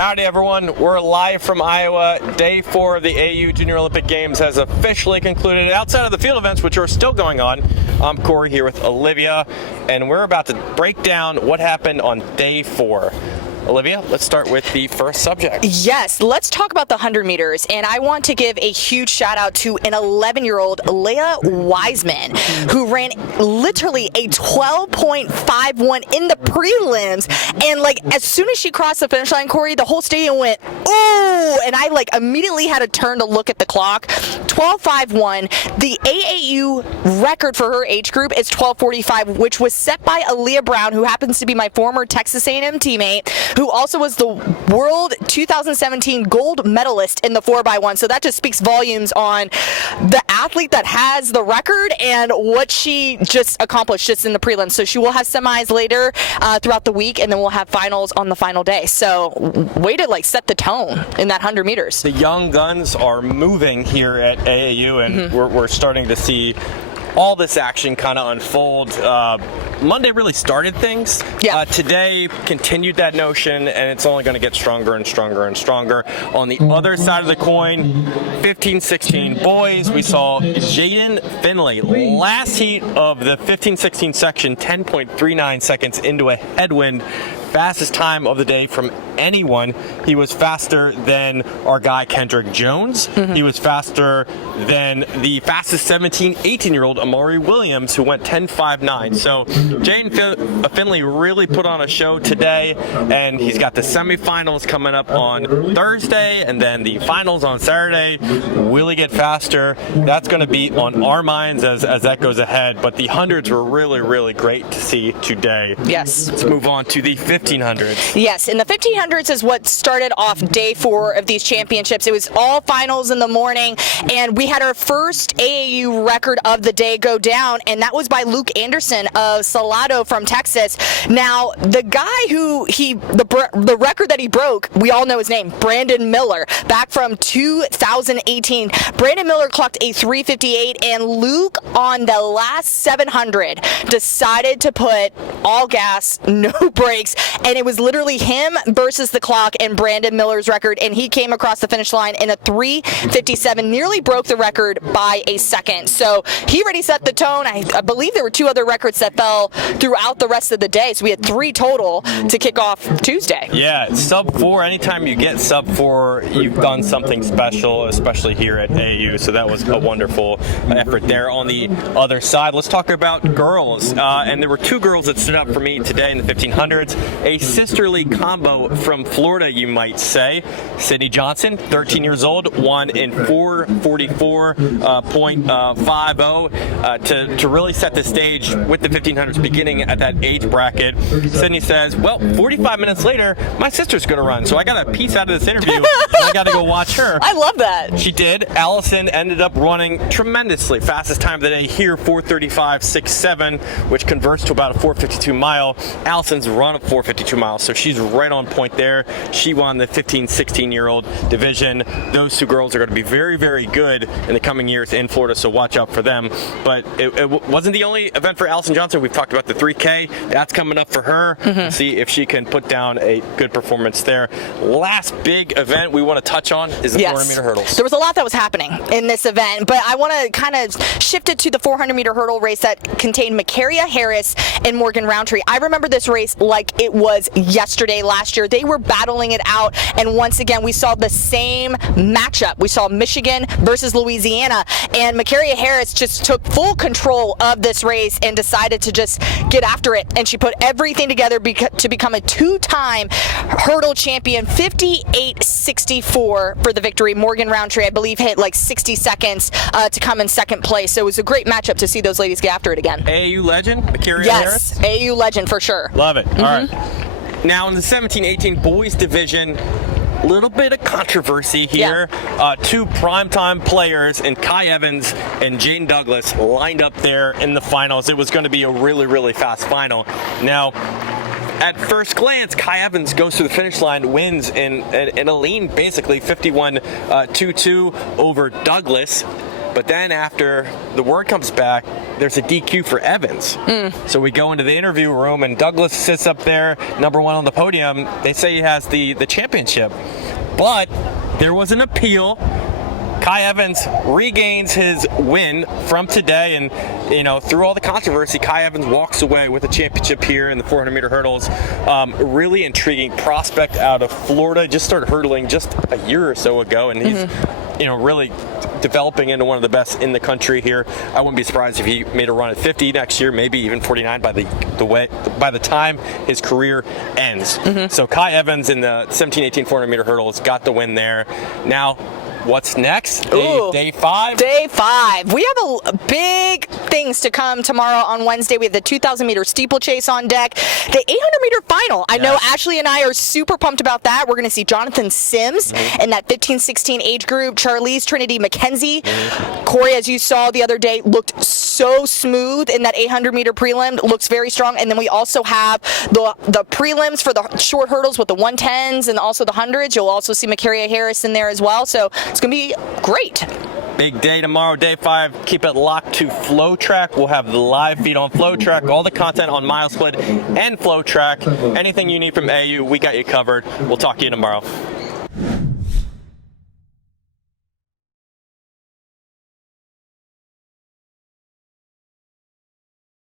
Howdy everyone, we're live from Iowa. Day 4 of the AAU Junior Olympic Games has officially concluded. Outside of the field events, which are still going on, I'm Corey here with Olivia, and we're about to break down what happened on day 4. Olivia, let's start with the first subject. Yes, let's talk about the 100 meters. And I want to give a huge shout out to an 11-year-old Leia Wiseman, who ran literally a 12.51 in the prelims. And as soon as she crossed the finish line, Corey, the whole stadium went, ooh! And I immediately had to turn to look at the clock. 12.51. The AAU record for her age group is 12.45, which was set by Aaliyah Brown, who happens to be my former Texas A&M teammate, who also was the World 2017 gold medalist in the 4x1. So that just speaks volumes on the athlete that has the record and what she just accomplished just in the prelims. So she will have semis later throughout the week, and then we'll have finals on the final day. So way to set the tone in that 100 meters. The young guns are moving here at AAU, and we're starting to see all this action kind of unfold. Monday really started things. Yeah. Today continued that notion, and it's only going to get stronger and stronger and stronger. On the other side of the coin, 15-16 boys, we saw Jaden Finley, last heat of the 15-16 section, 10.39 seconds into a headwind. Fastest time of the day from anyone. He was faster than our guy Kendrick Jones. He was faster than the fastest 17, 18-year-old Amari Williams, who went 10.59. So Jaden Finley really put on a show today, and he's got the semifinals coming up on Thursday, and then the finals on Saturday. Will he get faster? That's going to be on our minds as that goes ahead. But the hundreds were really, really great to see today. Yes. Let's move on to the 1500s. Yes, and the 1500s is what started off day 4 of these championships. It was all finals in the morning, and we had our first AAU record of the day go down, and that was by Luke Anderson of Salado from Texas. Now, the guy who the record that he broke, we all know his name, Brandon Miller, back from 2018. Brandon Miller clocked a 3:58, and Luke on the last 700 decided to put all gas, no brakes, and it was literally him versus the clock and Brandon Miller's record, and he came across the finish line in a 3:57, nearly broke the record by a second. So he already set the tone. I believe there were 2 other records that fell throughout the rest of the day, so we had 3 total to kick off Tuesday. Yeah, sub 4, anytime you get sub 4, you've done something special, especially here at AAU, so that was a wonderful effort there. On the other side, let's talk about girls, and there were 2 girls that stood up for me today in the 1500s, a sisterly combo from Florida, you might say. Sydney Johnson, 13 years old, won in 4:44.50 to really set the stage with the 1500s beginning at that age bracket. Sydney says, well, 45 minutes later, my sister's going to run, so I got a piece out of this interview, and I got to go watch her. I love that. She did. Allison ended up running tremendously. Fastest time of the day here, 4:35.67, which converts to about a 4:52 mile. Allison's run of 4:52 miles, so she's right on point there. She won the 15-16-year-old division. Those 2 girls are going to be very, very good in the coming years in Florida, so watch out for them. But it wasn't the only event for Allison Johnson. We've talked about the 3K. That's coming up for her. See if she can put down a good performance there. Last big event we want to touch on is the 400-meter hurdles. There was a lot that was happening in this event, but I want to kind of shift it to the 400-meter hurdle race that contained Makaria Harris and Morgan Roundtree. I remember this race like it was yesterday last year. They were battling it out, and once again we saw the same matchup. We saw Michigan versus Louisiana, and Makaria Harris just took full control of this race and decided to just get after it, and she put everything together to become a 2-time hurdle champion. 58.64 for the victory. Morgan Roundtree, I believe, hit 60 seconds to come in second place, so it was a great matchup to see those ladies get after it again. AAU legend, Makaria Harris? Yes, AAU legend for sure. Love it. All right. Now in the 17-18 boys division, little bit of controversy here. Yeah. 2 primetime players in Kai Evans and Jane Douglas lined up there in the finals. It was going to be a really, really fast final. Now, at first glance, Kai Evans goes to the finish line, wins in a lean, basically 51-22 over Douglas. But then after the word comes back, there's a DQ for Evans. So we go into the interview room, and Douglas sits up there, number 1 on the podium. They say he has the championship. But there was an appeal. Kai Evans regains his win from today, and through all the controversy, Kai Evans walks away with a championship here in the 400-meter hurdles. Really intriguing prospect out of Florida. Just started hurdling just a year or so ago, and he's really developing into one of the best in the country here. I wouldn't be surprised if he made a run at 50 next year, maybe even 49 by the time his career ends. So Kai Evans in the 17-18 400-meter hurdles got the win there. Now, what's next? Day 5? Day 5. We have big things to come tomorrow on Wednesday. We have the 2,000-meter steeplechase on deck. The 800-meter final. I know Ashley and I are super pumped about that. We're going to see Jonathan Sims in that 15-16 age group. Charlize Trinity McKenzie. Corey, as you saw the other day, looked so smooth in that 800-meter prelim. Looks very strong. And then we also have the prelims for the short hurdles with the 110s and also the 100s. You'll also see Makaria Harris in there as well. So it's going to be great. Big day tomorrow, day 5. Keep it locked to Flow Track. We'll have the live feed on Flow Track, all the content on MileSplit and Flow Track. Anything you need from AAU, we got you covered. We'll talk to you tomorrow.